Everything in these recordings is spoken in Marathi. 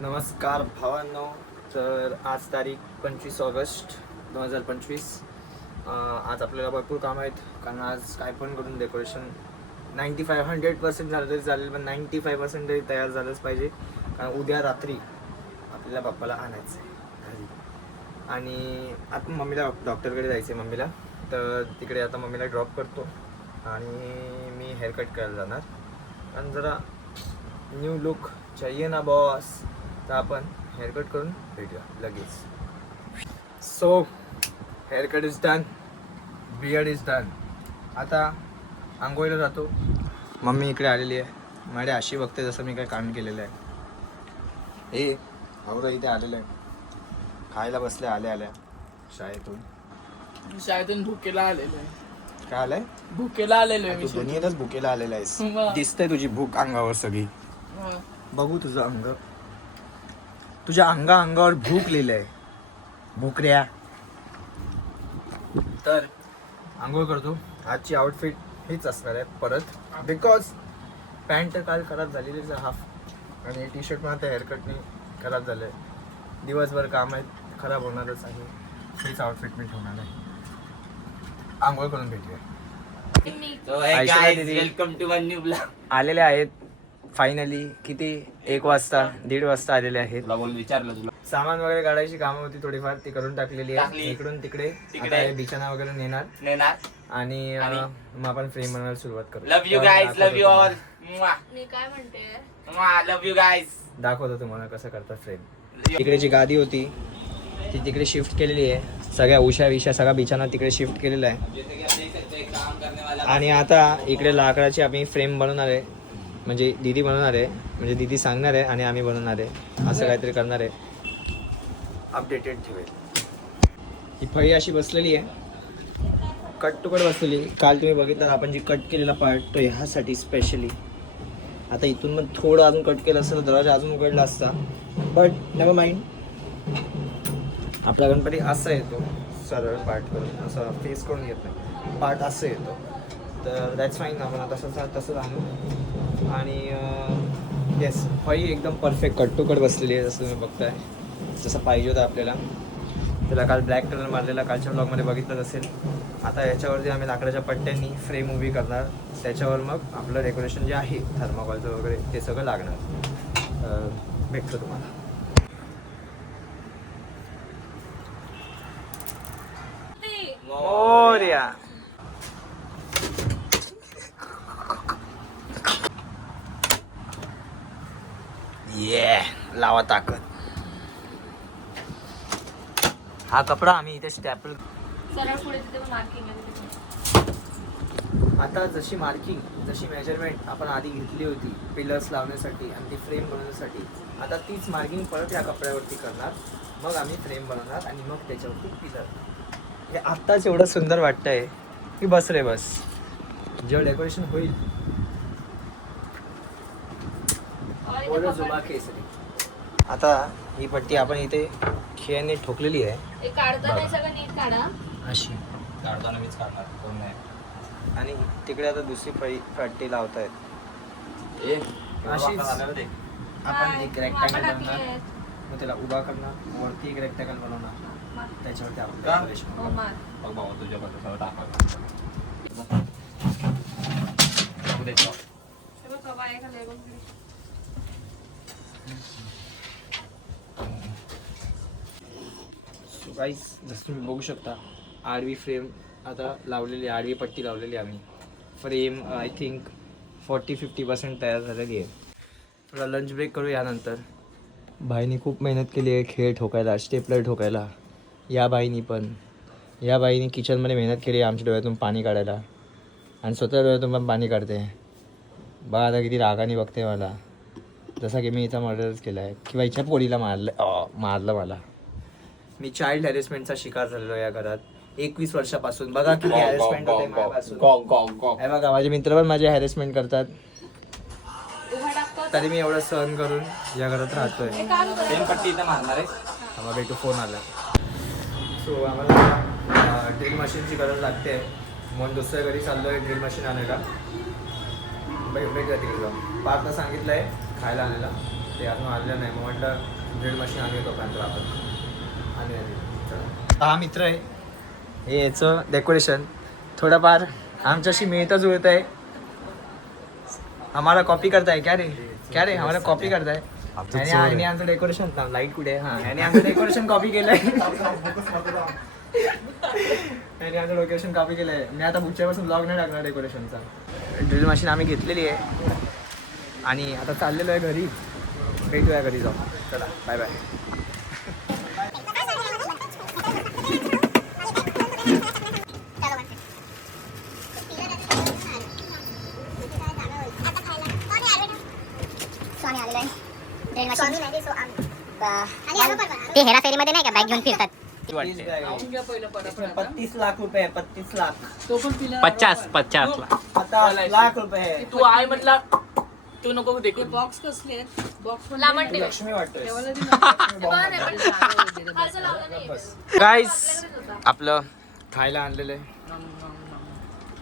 नमस्कार भावांनो. तर आज तारीख 25 ऑगस्ट 2025. आज आपल्याला भरपूर काम आहेत, कारण आज काय पण करून डेकोरेशन 95-100% झालं तरी चालेल, पण 95% तरी तयार झालंच पाहिजे, कारण उद्या रात्री आपल्याला बाप्पाला आणायचं आहे घरी. आणि आता मम्मीला डॉक्टरकडे जायचं आहे मम्मीला, तर तिकडे आता मम्मीला ड्रॉप करतो आणि मी हेअरकट करायला जाणार. आणि जरा न्यू लुक चाहिए ना बॉस, तर आपण हेअरकट करून भेटूया लगेच. So haircut is done, beard is done. आता आंघोळीला जातो. मम्मी इकडे आलेली आहे, माझे अशी बघते जसं मी काय काम केलेलं आहे. हे भाऊरा इथे आलेलं आहे, खायला बसले आल्या आल्या शाळेतून भुकेला आलेलो आहे. काय आलंय? भुकेला आलेलो आहे तू मी. दुनियेतच भुकेला आलेला आहेस, वा. दिसतंय तुझी भूक अंगावर सगळी. हा. बघू तुझं अंग, तुझ्या अंगावर भूक लिहिलंय, भुकऱ्या. तर आंघोळ करतो. आजची आउटफिट हीच असणार आहे परत, बिकॉज पॅन्ट तर काल खराब झालेलीच आहे हाफ, आणि टी शर्ट मला त्या हेअरकटने खराब झालं आहे. दिवसभर काम आहेत, खराब होणारच आहे. हीच आउटफिट मी ठेवणार आहे. आंघोळ करून भेटूया. Welcome to my new blog. आलेले आहेत फायनली. किती 1 वाजता 1:30 वाजता आलेले आहेत. विचारलं तुला. सामान वगैरे काढायची कामं होती थोडीफार, ती करून टाकलेली आहे. टाकली. इकडून तिकडे तिकडे. आता हे बिछाना वगैरे नेणार आणि मग आपण फ्रेम बनवायला सुरुवात करू. Love you guys, love you all. मी काय म्हणते, लव यू गाईज. दाखवतो तुम्हाला कसं करतात फ्रेम. तिकडे जी गादी होती ती तिकडे शिफ्ट केलेली आहे. सगळ्या उशा सगळा बिछाना तिकडे शिफ्ट केलेला आहे. आणि आता इकडे लाकडाची आम्ही फ्रेम बनवणार आहे, म्हणजे दीदी बनवणार आहे, म्हणजे दीदी सांगणार आहे आणि आम्ही बनवणार आहे. असं काहीतरी करणार आहे. अपडेटेड ठेवेल. ही फळी अशी बसलेली आहे, कट टू कट बसलेली. काल तुम्ही बघितलं आपण जी कट केलेला पार्ट, तो ह्यासाठी स्पेशली. आता इथून मग थोडं अजून कट केलं असतं तर दरवाजा अजून उघडला असता, बट नेव्हर माइंड. आपला गणपती असा येतो, सरळ पार्ट करून, असं फेस करून येत नाही, पार्ट असं येतो. तर दॅट्स फाईन. आपण तसंच आणू. आणि येस, फळी एकदम परफेक्ट कट टू कट बसलेली आहे, जसं तुम्ही बघताय, जसं पाहिजे होतं आपल्याला. त्याला काल ब्लॅक कलर मारलेला, कालच्या ब्लॉगमध्ये बघितलं असेल. आता याच्यावरती आम्ही लाकडाच्या पट्ट्यांनी फ्रेम उभी करणार, त्याच्यावर मग आपलं डेकोरेशन जे आहे थर्माकोलचं वगैरे ते सगळं लागणार. भेटतो तुम्हाला. मोरया. ये लावा ताकद. हा कपडा आम्ही इथे स्टॅपल. सरळ पुढे तिथे मार्किंग आहे. आता जशी मार्किंग, जशी मेजरमेंट आपण आधी घेतली होती पिलर्स लावण्यासाठी आणि ती फ्रेम बनवण्यासाठी, आता तीच मार्किंग परत या कपड्यावरती करणार. मग आम्ही फ्रेम बनवणार आणि मग त्याच्यावरती पिलर. हे आत्ताच एवढं सुंदर वाटतंय की बस रे बस. जेव्हा डेकोरेशन होईल बोलो जुमा केसरी. आता ही पट्टी आपण इथे खिळ्याने ठोकलेली आहे. ते काढता नाही, सगळं नीट काढा. अशी काढताना मीच काढणार, कोण नाही. आणि तिकडे आता दुसरी पट्टी लावतायत. अशीच आपण एक रेक्टँगल बनवणार, मग त्याला उभा करणार, वरती एक रेक्टँगल बनवणार, त्याच्यावरती आपण डेकोरेशन हो, मार. बघ बाबा तुझ्याबद्दल सगळं टाकायचं. हे बघ, बाबा, हे खाली आहे बघ. गाईस, जसं तुम्ही बघू शकता आडवी फ्रेम आता लावलेली, आडवी पट्टी लावलेली आम्ही. फ्रेम आय थिंक 40-50% तयार झालेली आहे. थोडा लंच ब्रेक करू यानंतर. भाईनी खूप मेहनत केली आहे खेळ ठोकायला, स्टेपलर ठोकायला. या बाईनी किचनमध्ये मेहनत केली आहे आमच्या डोळ्यातून पाणी काढायला, आणि स्वतः डोळ्यातून पण पाणी काढते. बघा आता किती रागाने बघते मला, जसा की मी हिचा मर्डरच केला आहे किंवा हिच्या पोळीला मारलं मला. मी चाइल्ड हॅरेसमेंटचा शिकार झालेलो या घरात 21 वर्षापासून. बघा किती हॅरेसमेंट होते माझ्यापासून. हे बघा, माझे मित्र पण माझे हॅरेसमेंट करतात, उभा टाकतो. तरी मी एवढं सहन करून या घरात राहतोय. हे काढ बरं. सेम पट्टी इथं मारणार आहे. आम्हाला भेटू फोन आला. सो आम्हाला ड्रिल मशीनची गरज लागते, म्हणून दुसऱ्या घरी चाललो आहे ड्रिल मशीन आणायला. भेटूया तिकडे जाऊन. पार्थला सांगितलं आहे खायला आणायला, ते अजून आलेलं नाही. मग म्हटलं ड्रिल मशीन आणली तोपर्यंत आपण आणि चला. हा मित्र आहे, हे याचं डेकोरेशन थोडंफार आमच्याशी मिळतं जुळत आहे. आम्हाला कॉपी करताय क्या रे आम्हाला कॉपी करताय. आणि आमचं डेकोरेशन लाईट कुठे आहे. आणि आमचं डेकोरेशन कॉपी केलंय. आणि आमचं लोकेशन कॉपी केलंय. मी आता पुढच्यापासून ब्लॉग नाही टाकणार डेकोरेशनचा. ड्रिल मशीन आम्ही घेतलेली आहे आणि आता चाललेलो आहे घरी. भेटूया घरी जाऊ. चला बाय बाय. ते हेराफेरीमध्ये नाही का बॅग घेऊन फिरतात. 35 लाख रुपये 35 लाख. तो पण पिला 50 50 लाख रुपये. तू आहे म्हटला तू नको देखो. बॉक्स कसले आहेत? बॉक्स लांबट ठेव. लक्ष्मी वाटतोय. गाईस आपलं खायला आणलेलं आहे,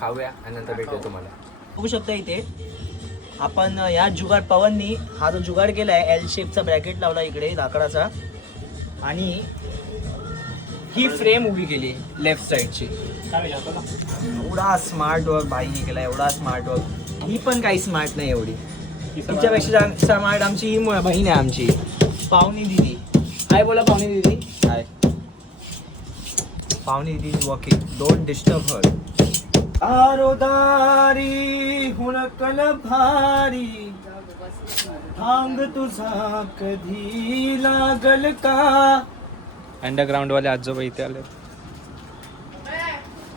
खाऊया आणि नंतर भेटूया तुम्हाला. बघू शकता इथे आपण या जुगाड पवननी हा जो जुगाड केलाय एल शेपचा ब्रॅकेट लावला इकडे लाकडाचा आणि ही फ्रेम उभी केली लेफ्ट साईडची. एवढा स्मार्ट वर्क बाईने केला, एवढा स्मार्ट वर्क. ही पण काही स्मार्ट नाही एवढी. तिच्यापेक्षा स्मार्ट आमची ही बहीण आहे आमची पावनी दिदी. काय बोला पावनी दिदी. काय पावनी दिदी is walking. Don't disturb her. आरोदारी हुणकल भारी थांब तुझा कधी लागल का. अंडरग्राऊंड वाले आजोबा इथे आले.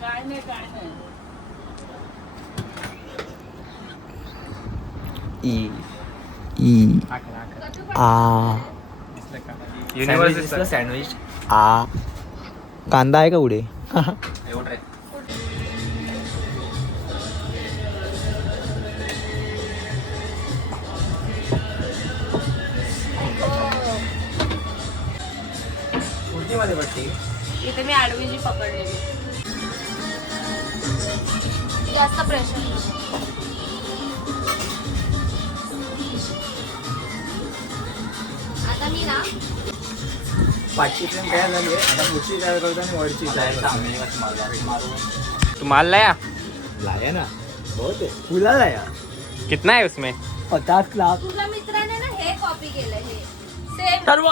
काय नाही ई ई आ युनिव्हर्सिटीचा सँडविच. आ कांदा आहे का पुढे. एवढं रे. मध्ये पट्टी इथे मी आडवी जी पकडलेली. जास्त प्रेशर. आता मी ना पाचशे फ्रेम तयार झाली आहे. आता पुढची तयार करतो आणि वरची तयार करतो. तू माल लाया? लाया ना बहुत है. फुला लाया. कितना है उसमें? 50 लाख. तुझ्या मित्राने ना हे कॉपी केलंय. हे सेम अथर्व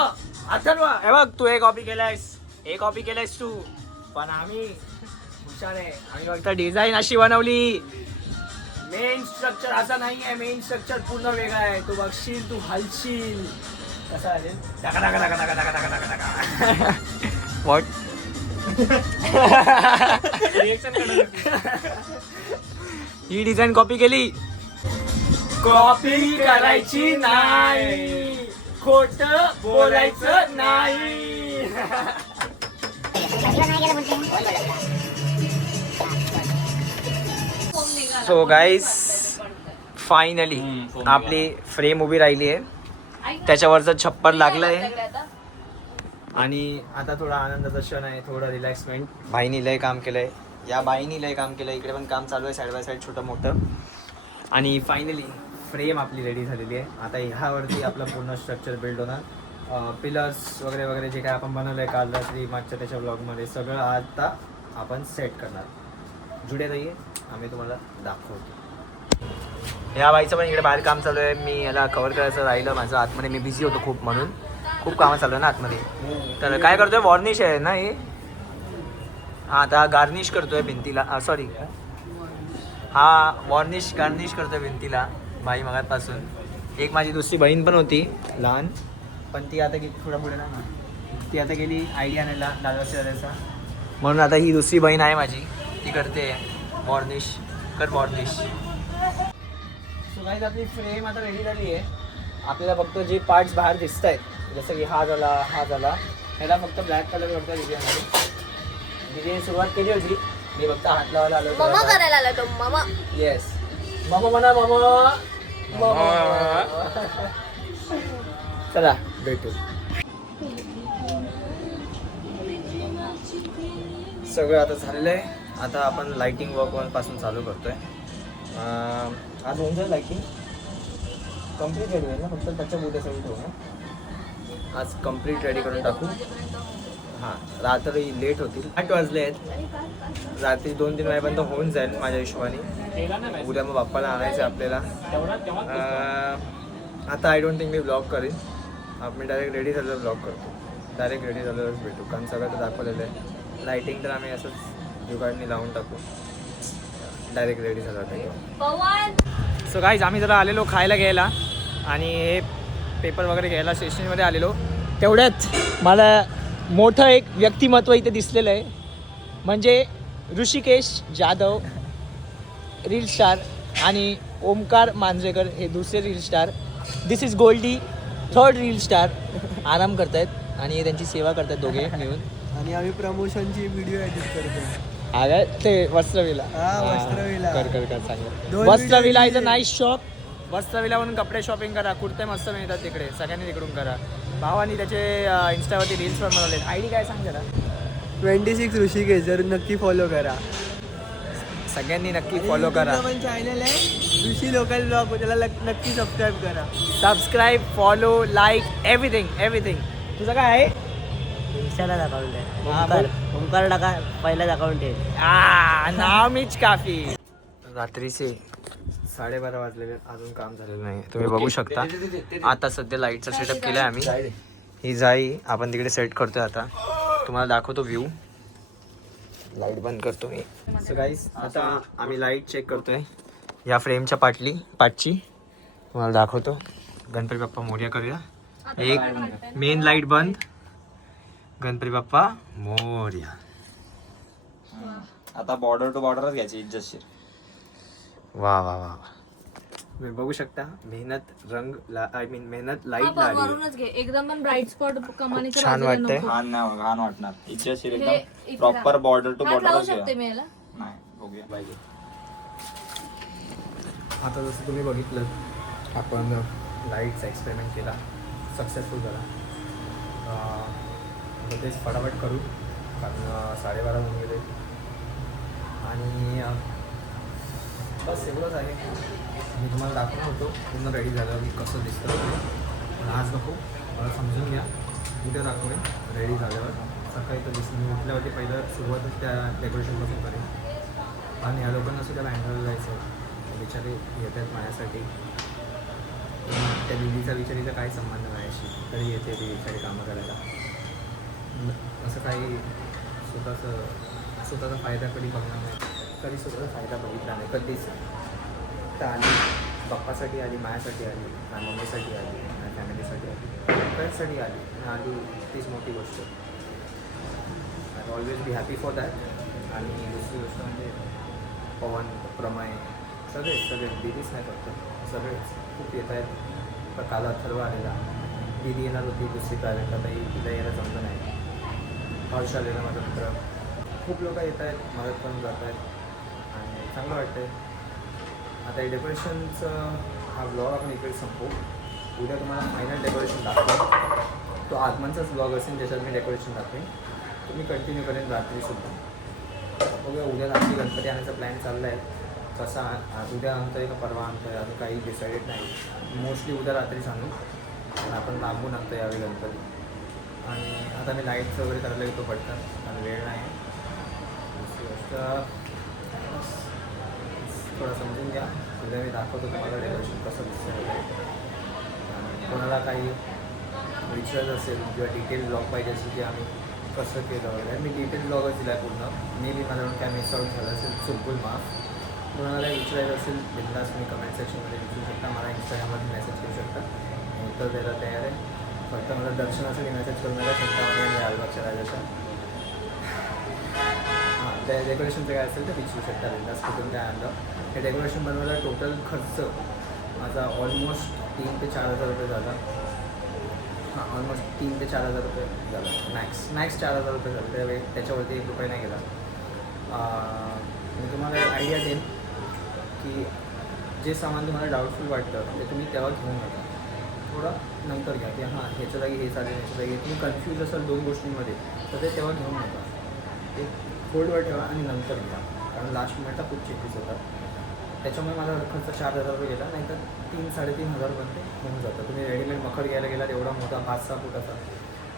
अथर्व हे बघ तू हे कॉपी केलायस, हे कॉपी केलायस तू. पण आम्ही हुशार आहे. आम्ही फक्त डिझाईन अशी बनवली. मेन स्ट्रक्चर असा नाही आहे. मेन स्ट्रक्चर पूर्ण वेगळा आहे. तू बघशील तू हलशील कसा आहे. टाका टाका टाका टाका टाका टाका टाका टाका. व्हॉट ही डिझाईन कॉपी केली. कॉपी करायची नाही, खोट बोलायचं नाही. सो गाईज फायनली आपली फ्रेम उभी राहिली आहे. त्याच्यावरचं छप्पर लागलंय आणि आता थोडा आनंदाचा क्षण आहे, थोडं रिलॅक्समेंट. बाईनी लय काम केलंय, या बाईनी लय काम केलंय. इकडे पण काम चालू आहे साईड बाय साईड छोटं मोठं. आणि फायनली फ्रेम आपली रेडी झालेली आहे. आता ह्यावरती आपलं पूर्ण स्ट्रक्चर बिल्ड होणार. पिलर्स वगैरे वगैरे जे काय आपण बनवलं आहे काल रात्री मागच्या त्याच्या ब्लॉगमध्ये सगळं आता आपण सेट करणार. जुड्यात आहे आम्ही तुम्हाला दाखवतो. या बाईचं पण इकडे बाहेर काम चालू आहे. मी याला कवर करायचं राहिलं माझं आतमध्ये. मी बिझी होतो खूप म्हणून. खूप कामं चालू आहे ना आतमध्ये. तर काय करतोय वॉर्निश आहे ना हे. हां आता गार्निश करतोय भिंतीला. सॉरी हा वॉर्निश गार्निश करतोय भिंतीला बाई मगातपासून. एक माझी दुसरी बहीण पण होती लहान, पण ती आता गेली थोडा पुढे ना. ती आता गेली आयडिया आणायला दादाचा. म्हणून आता ही दुसरी बहीण आहे माझी, ती करते वॉर्निश. कर वॉर्निश. सो गाईज आपली फ्रेम आता रेडी झाली आहे. आपल्याला फक्त जे पार्ट्स बाहेर दिसत आहेत जसं की हा झाला हा झाला ह्याला फक्त ब्लॅक कलर करता डिझाईनमध्ये. डिझाईन सुरुवात केली होती. मी फक्त हात लावायला आलो. ममा करायला आला तो ममा. येस ममा म्हणा ममा. चला भेटू. सगळं आता झालेलं आहे. आता आपण लाइटिंग वर्क पासून चालू करतोय. आज होऊन जाईल लाइटिंग. कम्प्लीट रेडी होईल ना, फक्त त्याच्या उद्यासाठी ठेवू ना. आज कम्प्लीट रेडी करून टाकू. हां, रात्री लेट होतील. 8 वाजले आहेत. रात्री 2-3 वाजेपर्यंत होऊन जाईल माझ्या हिशोबाने. उद्या मग बाप्पाला आणायचं आपल्याला. आता I don't think me blog करीन. मी डायरेक्ट रेडी झाल्यावर ब्लॉग करतो. डायरेक्ट रेडी झाल्यावरच भेटू, कारण सगळं तर दाखवलेलं आहे. लाईटिंग तर आम्ही असंच जुगाडनी लावून टाकू. डायरेक्ट रेडी झालं पवन सो गाईज आम्ही जरा आलेलो खायला घ्यायला आणि हे पेपर वगैरे घ्यायला स्टेशनमध्ये आलेलो. तेवढ्यात मला मोठं एक व्यक्तिमत्व इथे दिसलेलं आहे, म्हणजे ऋषिकेश जाधव रील स्टार आणि ओमकार मांजरेकर हे दुसरे reel star. This is Goldie third reel star. आराम करतायत आणि त्यांची सेवा करतायत दोघे मिळून. आणि आम्ही प्रमोशनची व्हिडिओ एडिट करतो. अगं ते वस्त्रविला. वस्त्रविला. कर चांगलं. दोन Vastravila is a video nice shop. वस्त्रविलावरून कपडे शॉपिंग करा, कुर्ते मस्त मिळतात तिकडे. सगळ्यांनी तिकडून करा. भावानी त्याचे इन्स्टावरती रील्स पण बनवले. आयडी काय सांग जरा. 26 ऋषिकेश, जर नक्की फॉलो करा. सगळ्यांनी नक्की फॉलो करा. पण चॅनल आहे ऋषी लोकल ब्लॉग, त्याला नक्की सबस्क्राईब करा. Subscribe, follow, like, everything. तुझं काय आहे? इंस्टाला अकाउंट आहे. हा, ओमकार टाका, पहिलाच अकाउंट आहे. नाव मीच काफी. रात्रीचे 12:30 वाजलेले, अजून काम झालेलं नाही. तुम्ही बघू शकता. आता सध्या लाईटचा सेटअप केलाय आम्ही. ही जाई आपण तिकडे सेट करतोय. आता तुम्हाला दाखवतो व्ह्यू. लाईट बंद करतो मी. सो गाईस आता आम्ही लाईट चेक करतोय या फ्रेमच्या पाठची. तुम्हाला दाखवतो. गणपती बाप्पा मोरया करूया. एक मेन लाईट बंद. गणपती बाप्पा मोरया. आता बॉर्डर टू बॉर्डरच घ्यायची इज्जतशीर. वा वा वा. तुम्ही बघू शकता मेहनत रंग मेहनत लाईट ला आली. वरूनच घे एकदम पण ब्राईट स्पॉट कमानीच्या छान बाजूला वाटतंय. नको. घाण वाटणार. इज्जतशीर हे एकदम इथे प्रॉपर लाव. बॉर्डर टू हात लावू बॉर्डरच शकते घ्या. मी याला. नाही बघूया पाहिजे. आता जसं तुम्ही बघितलं आपण लाईटचा एक्सपेरिमेंट केला, सक्सेसफुल झाला. तर तेच फटाफट करू, कारण 12:30 होऊन गेले. आणि बस एवढंच आहे. मी तुम्हाला दाखवणार होतो पूर्ण रेडी झाल्यावर मी कसं दिसतं ते. पण आज नको, मला समजून घ्या. उद्या दाखवेन रेडी झाल्यावर. सकाळी तर दिसून मी उठल्यावरती पहिलं सुरुवातच त्या डेकोरेशनपासून करेन. आणि ह्या लोकांना सुद्धा बँड्राला जायचं. बिचारे येत आहेत माझ्यासाठी. त्या दिदीचा विचारीचा काही संबंध नाही अशी, तरी येते ती बिचारी कामं करायला. असं काही स्वतःचा फायदा कधी बघणार नाही. कधी स्वतःचा फायदा बघितला नाही कधीच. तर आली बाप्पासाठी आली, माझ्यासाठी आली, माझ्या मम्मीसाठी आली, माझ्या फॅमिलीसाठी आली, फ्रेंड्ससाठी आली तीच मोठी गोष्ट. I always be happy for that. आणि दुसरी गोष्ट म्हणजे पवन, प्रमय, सगळे दिदीच नाही फक्त, सगळेच खूप येत आहेत. तर काल अथर्व आलेला, दिदी येणार होती दुसरी प्रायव्हेट, आता तिला यायला जमलं नाही. हर्ष आलेला माझा मित्र. खूप लोक येत आहेत, मदत करून जात आहेत आणि चांगलं वाटतं आहे. आता हे डेकोरेशनचं हा ब्लॉग आपण इकडे संपू. उद्या तुम्हाला फायनल डेकोरेशन दाखवेन. तो आगमनचाच ब्लॉग असेल ज्याच्यात मी डेकोरेशन दाखवेन. तुम्ही कंटिन्यू करेन रात्रीसुद्धा. बघूया उद्या रात्री गणपती आणायचा प्लॅन चालला आहे. कसा उद्या आणतो आहे का परवा आणतो आहे अजून काही डिसाईडेड नाही. मोस्टली उद्या रात्रीच आणू, आणि आपण लांबून आणतो यावेळी गणपती. आणि आता मी लाईट्स वगैरे करायला येतो पटकन, आणि वेळ नाही. दुसरी गोष्ट थोडं समजून घ्या. उद्या मी दाखवतो तुम्हाला डेकोरेशन कसं दिसतं वगैरे. आणि कोणाला काही विचारायचं असेल किंवा डिटेल ब्लॉग पाहिजे असेल की आम्ही कसं केलं वगैरे, मी डिटेल ब्लॉगच दिला आहे पूर्ण. मी माझ्याकडून काय मिस आउट झालं असेल चुकून माफ. कोणाला काही विचारायचं असेल बिंदास तुम्ही कमेंट सेक्शनमध्ये विचारू शकता. मला इंस्टाग्रामवरती मेसेज करू शकता, उत्तर द्यायला तयार आहे. फक्त मला दर्शनासाठी मेसेज करून नका चिंतामणी आणि लालबागच्या राजाच्या. हां, त्या डेकोरेशनचं काय असेल तर विचारू शकता बिंदास कुठून काय आणलं. हे डेकोरेशन बनवायला टोटल खर्च माझा ऑलमोस्ट 3,000 ते 4,000 रुपये झाला. हां, ऑलमोस्ट 3,000 ते 4,000 रुपये झाला. मॅक्स 4,000 रुपये झाले. त्याच्यावरती 1 रुपये नाही गेला. मी तुम्हाला एक आयडिया देईन की जे सामान तुम्हाला डाऊटफुल वाटतं ते तुम्ही तेव्हा घेऊन नका, थोडं नंतर घ्या. की हां ह्याच्या जागी हे चालेल, ह्याच्या जागी तुम्ही कन्फ्यूज असाल 2 गोष्टींमध्ये, तर ते तेव्हा घेऊन नका. ते होल्डवर ठेवा आणि नंतर घ्या, कारण लास्ट मोमेंटला खूप चेंजेस होतात. त्याच्यामुळे माझा खर्च 4,000 रुपये गेला, नाहीतर 3-3.5 हजारपर्यंत होऊन जातं. तुम्ही रेडीमेड मखर घ्यायला गेलात एवढा मोठा 5-6 फुटाचा,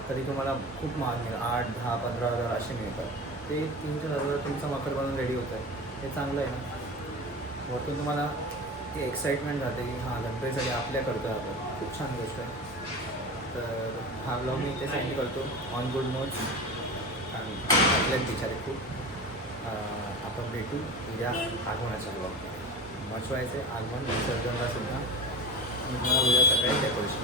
तरी तुम्हाला खूप महाग मिळेल. 8, 10, 15,000 असे मिळतात. ते 3-4 हजार तुमचा मखर बनून रेडी होत आहे. हे चांगलं आहे ना. वरतून तुम्हाला ती एक्साइटमेंट राहते की हां गणपतीसाठी आपल्या करतो आहे आपण. खूप छान गोष्ट आहे. तर हा ब्लॉग मी इथे सेंड करतो ऑन गुड नोट्स. आणि आपल्याच बिचारे खूप आपण भेटू उद्या आगमनाच्या ब्लॉग. मचवायचे आगमन विसर्जनला सुद्धा. मी तुम्हाला उद्या सकाळी डेकोरेशन